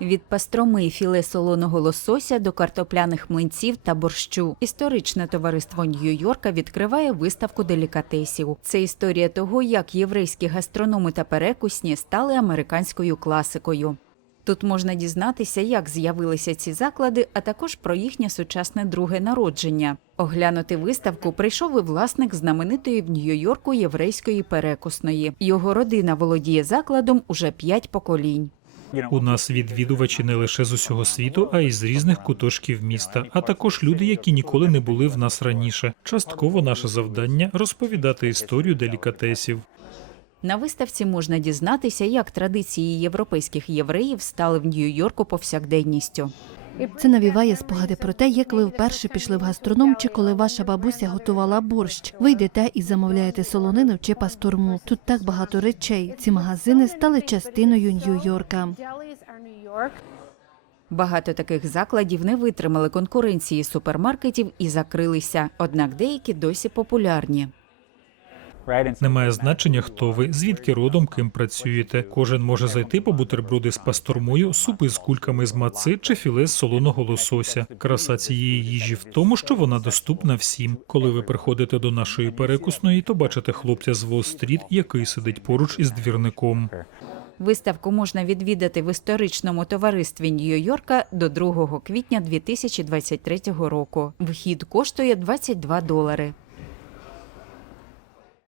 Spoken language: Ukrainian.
Від пастроми філе солоного лосося до картопляних млинців та борщу. Історичне товариство Нью-Йорка відкриває виставку делікатесів. Це історія того, як єврейські гастрономи та перекусні стали американською класикою. Тут можна дізнатися, як з'явилися ці заклади, а також про їхнє сучасне друге народження. Оглянути виставку прийшов і власник знаменитої в Нью-Йорку єврейської перекусної. Його родина володіє закладом уже п'ять поколінь. У нас відвідувачі не лише з усього світу, а й з різних куточків міста, а також люди, які ніколи не були в нас раніше. Частково наше завдання розповідати історію делікатесів. На виставці можна дізнатися, як традиції європейських євреїв стали в Нью-Йорку повсякденністю. Це навіває спогади про те, як ви вперше пішли в гастроном, чи коли ваша бабуся готувала борщ. Ви йдете і замовляєте солонину чи пастурму. Тут так багато речей. Ці магазини стали частиною Нью-Йорка. Багато таких закладів не витримали конкуренції супермаркетів і закрилися, однак деякі досі популярні. Немає значення, хто ви, звідки родом, ким працюєте. Кожен може зайти по бутерброди з пастормою, супи з кульками з маци чи філе з солоного лосося. Краса цієї їжі в тому, що вона доступна всім. Коли ви приходите до нашої перекусної, то бачите хлопця з Уолл-стріт, який сидить поруч із двірником. Виставку можна відвідати в історичному товаристві Нью-Йорка до 2 квітня 2023 року. Вхід коштує 22 долари.